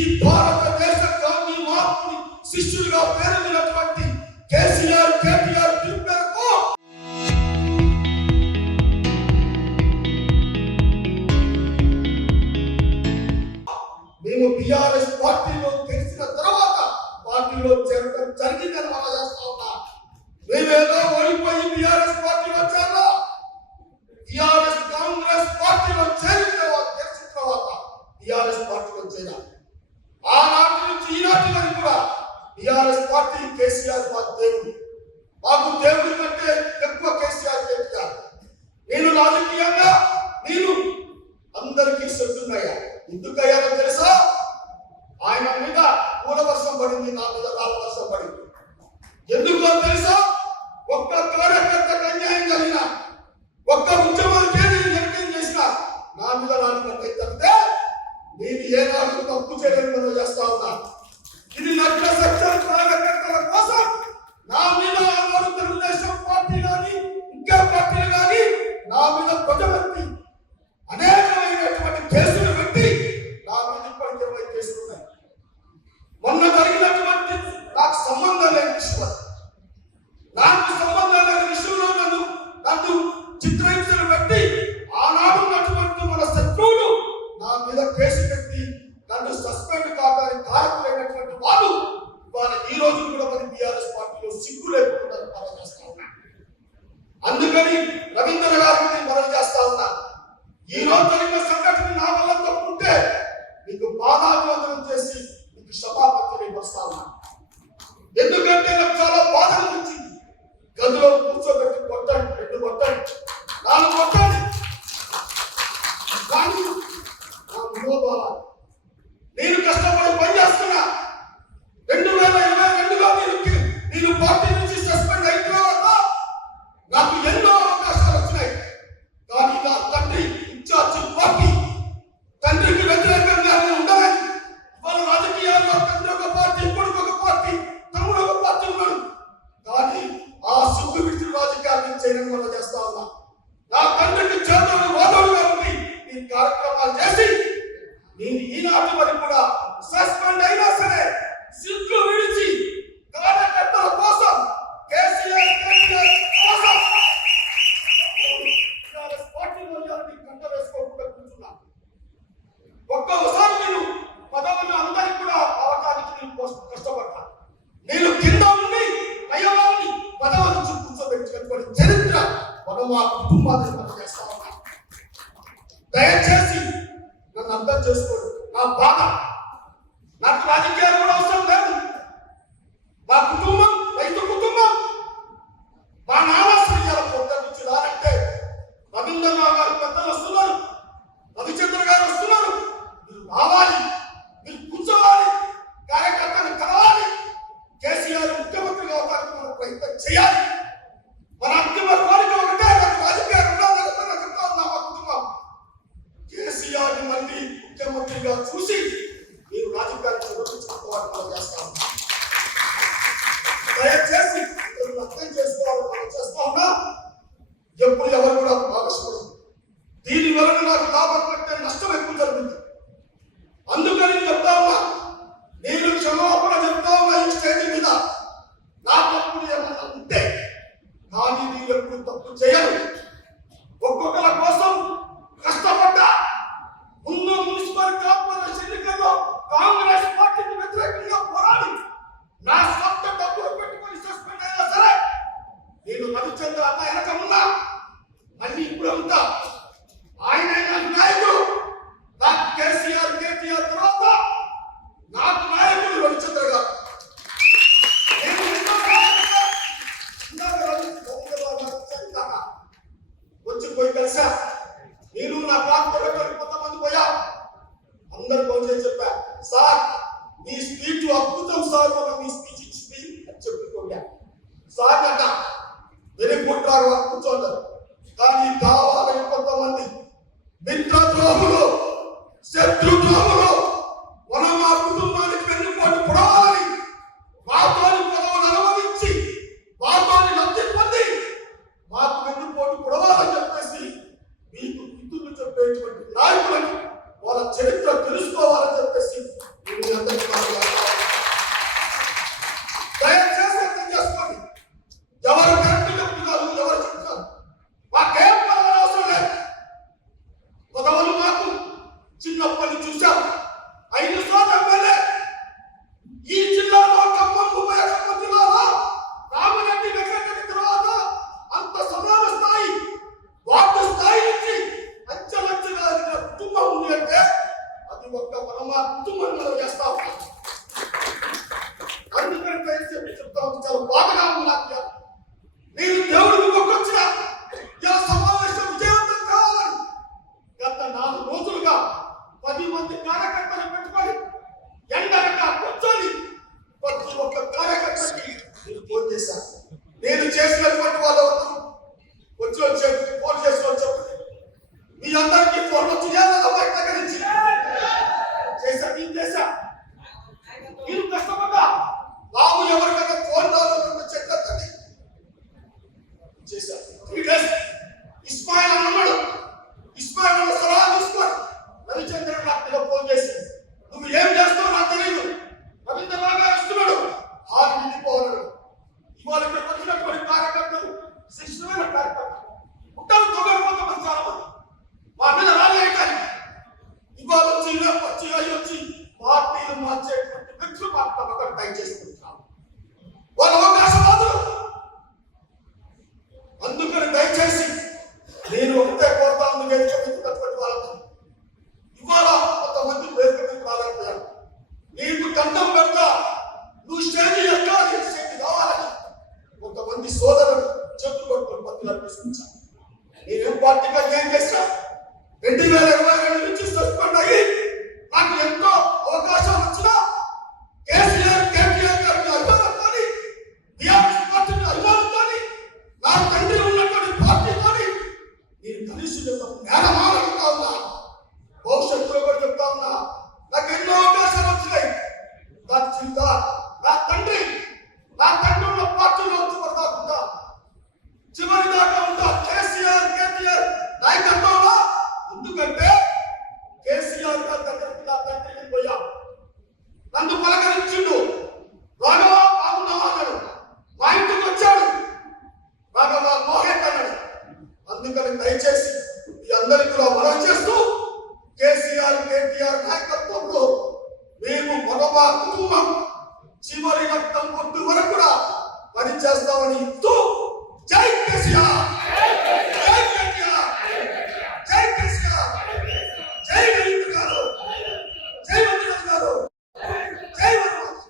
ఈ భారతదేశ గాంధీ మహాత్ముని శిష్యులుగా పేరొందినటువంటి కేసీఆర్ కేటీఆర్ పిలుపుకు మేము బీఆర్ఎస్ పార్టీలో తెలిసిన తర్వాత పార్టీలో చేరడం జరిగిందని మనం చేస్తా ఉన్నా. మేమేదో ఓడిపోయి బీఆర్ఎస్ పార్టీలో చేరా, బీఆర్ఎస్ కాంగ్రెస్ పార్టీలో చేరిన తర్వాత తెలిసిన తర్వాత బీఆర్ఎస్ పార్టీలో చేరాలి. ఆనాటి నుంచి ఈనాటి వరకు కూడా బీఆర్ఎస్ పార్టీ కేసీఆర్ మాకు దేవుడు, మాకు దేవుడి కంటే ఎక్కువ కేసీఆర్ కేటీఆర్. నేను రాజకీయంగా నేను అందరికీ చెప్తున్నాయా, ఎందుకయ్యాలో తెలుసా? ఆయన మీద పూల వర్షం పడింది, నా మీద రాళ్ళ వర్షం పడింది. ఎందుకో తెలుసా? ఒక్క కార్యకర్తకు అన్యాయం కలిగిన, ఒక్క ఉద్యమానికి నిర్ణయం చేసిన నా మీద రాని పడ్డాయి తప్పితే నేను ఏనాడు తప్పు చేయడం చేస్తా ఉన్నా. ఇది నగ్న సత్యం. కార్యకర్తల కోసం నా మీద ఆనాడు తెలుగుదేశం పార్టీ కానీ ఇంకా పార్టీలు కానీ నా మీద కొట్టబెట్టి అనేకమైనటువంటి కేసులు పెట్టి నా మీద ఇప్పటికే 20 కేసులు ఉన్నాయి. మొన్న జరిగినటువంటి నాకు సంబంధం లేని విషయం, నాకు సంబంధం లేని విషయంలో నన్ను చిత్రహింసలు పెట్టి ఆనాడు ఉన్నటువంటి మన శత్రువులు నా మీద కేసు పెట్టి నన్ను సస్పెండ్ కావడానికి కారకులైనటువంటి వాళ్ళు ఇవాళ ఈ రోజు కూడా మరి బీఆర్ఎస్ పార్టీలో సిగ్గు లేకుండా మనం చేస్తా ఉన్నా. అందుకని రవీంద్ర గారిని మనం చేస్తా ఉన్నా. ఈ రోజు జరిగిన సంఘటన నా వల్ల తప్పుంటే మీకు బాధాభివందనం చేసి మీకు క్షమాపణ తెలియపరుస్తా ఉన్నా. ఎందుకంటే నాకు చాలా బాధ అనిపించింది. గదిలో కూర్చోబెట్టి కొట్టండి, 2 కొట్టండి, 4 కొట్టండి, కానీ నా మనోభావాలు నేను కష్టపడి పనిచేస్తున్నా. 2022లో నేను పార్టీ నుంచి సస్పెండ్ అయిన తర్వాత నాకు ఎన్నో అవకాశాలు వచ్చినాయి. కానీ నా తండ్రి ఇన్ఛార్జి పార్టీ, తండ్రికి వ్యతిరేకంగా నేను ఉండలేదు. వాళ్ళ రాజకీయాల్లో తండ్రి ఒక పార్టీ, కొడుకు ఒక పార్టీ, తమ్ముడు ఒక పార్టీ ఉన్నాడు. కానీ ఆ సిగ్గు విడిచి రాజకీయాలను చేయడం వల్ల చేస్తా ఉన్నా. నా తండ్రికి చేతులు వాదోడుగా ఉండి ఈ కార్యక్రమాలు చేసి నేను ఈనాటి వరకు కూడా సస్పెండ్ అయినా సరే సిగ్గు విడిచి కార్యకర్తల కోసం కేసీఆర్ కోసం పార్టీలో కంట వేసుకోకుండా కూర్చున్నా. ఒక్కొక్కసారి నేను పదవులు అందరికీ కూడా అవటానికి నేను కష్టపడ్డా. నేను కింద ఉండి అయ్యవారిని పదవుల నుంచి కూర్చోబెట్టుకుని చరిత్ర మనం ఆ కుటుంబాన్ని మనం చేస్తా ఉన్నాం. దయచేసి నన్ను అర్థం చేసుకోండి. నా బాధ, నాకు రాజకీయాలు కూడా అవసరం లేదు. మా కుటుంబం రైతు కుటుంబం. మా నాన్న శ్రీయాల పొద్దు నుంచి రానంటే రవీంద్రరావు గారు పెద్దలు వస్తున్నారు, రవిచంద్ర గారు వస్తున్నారు. మీరు రావాలి, మీరు కూర్చోవాలి, కార్యకర్తను కలవాలి. కేసీఆర్ ముఖ్యమంత్రి అవడానికి మనం ప్రయత్నం చేయాలి. మన అంతిమ కోరిక ఒకటే, నాకు రాజకీయాలు ఉండాలని చెప్తా ఉన్నా. మా కుటుంబం కేసీఆర్ మళ్ళీ ముఖ్యమంత్రిగా చూసి మీరు రాజకీయాలు మనం చేస్తా ఉంటాం. అందుకని చెప్తా ఉంది, చాలా బాధగా ఉంది నాకు. నేను దేవుడికి మొక్కొచ్చిన ఇలా సమావేశం విజయవంతం కావాలని గత 4 రోజులుగా 10 మంది కార్యకర్తలు పెట్టుకొని ఎండనక కూర్చొని ప్రతి ఒక్క కార్యకర్తకి నేను ఫోన్ చేశాను. నేను చేసినటువంటి వాళ్ళు వచ్చి ఫోన్ చేసుకొని చెప్పండి, మీ అందరికీ ఫోన్ వచ్చి బయట దగ్గర నుంచి చేశా. నేను చేశా, మీరు కష్టపడ్డా బాబు ఎవరికైనా ఫోన్ రావాలని చెప్పండి చేశా. 3 days ఇస్మాయిల్ అన్నాడు, ఇస్మాయిల్ అన్న సలహా తీసుకొని రవిచంద్రన్ నాకు ఫోన్ చేసి, నువ్వు ఏం చేస్తావు నాకు తెలియదు, రవీంద్ర బాగా ఇస్తున్నాడు హాని నిండిపోవాలన్నాడు. ఇవాళ ఇక్కడికి వచ్చినటువంటి కార్యకర్తలు శిక్షణ కార్యకర్తలు ఉంటారు, 90 మంది చాలా మంది మా మీద రాలేయటానికి ఇవాళ వచ్చి పార్టీలు మార్చేటువంటి వ్యక్తులు మాత్రం దయచేసుకుంటున్నాం. వాళ్ళ అవకాశవాదులు. అందుకని దయచేసి నేను ఒకటే కోరుతా ఉంది, వేదికటువంటి వాళ్ళతో ఇవాళ కొంతమంది వేదిక రాలేకపోయారు. నీకు దండం పెడతా, నువ్వు స్టేజ్ ఎక్కాలి, స్టేజ్ కావాలని కొంతమంది సోదరులు చెట్టు కొట్టుకుని పత్రికలు తీసుకొచ్చాను. నేనేం పార్టీగా ఏం చేశా, 2022 నుంచి సస్పెండ్ అయ్యి నాకు ఎంతో అవకాశాలు వచ్చినా కేసీఆర్ కేటీఆర్ గారిని అభిమానంతో టీఆర్ఎస్ పార్టీని అభిమానంతో నా తండ్రి ఉన్నటువంటి పార్టీతో నేను కలిసి నేరమానం చెప్తా ఉన్నా, భవిష్యత్తులో కూడా చెప్తా ఉన్నా. నాకు ఎన్నో అవకాశాలు వచ్చినాయి. నా తండ్రి ఉన్న పార్టీలో చివరిదాకా చివరి దాకా ఉంటా కేసీఆర్ కేటీఆర్ నాయకత్వంలో. ఎందుకంటే కేసీఆర్ గారి దగ్గరికి నా తండ్రికి పోయా, నన్ను పలకరించిండు, రాఘవ బాగున్నావా అన్నాడు, మా ఇంటికి వచ్చాడు, రాఘవ మోహన్ అన్నాడు. అందుకని దయచేసి ఈ అందరికీ కూడా మనం చేస్తూ కేసీఆర్ కేటీఆర్ నాయకత్వంలో మేము మరొక కుటుంబం చివరి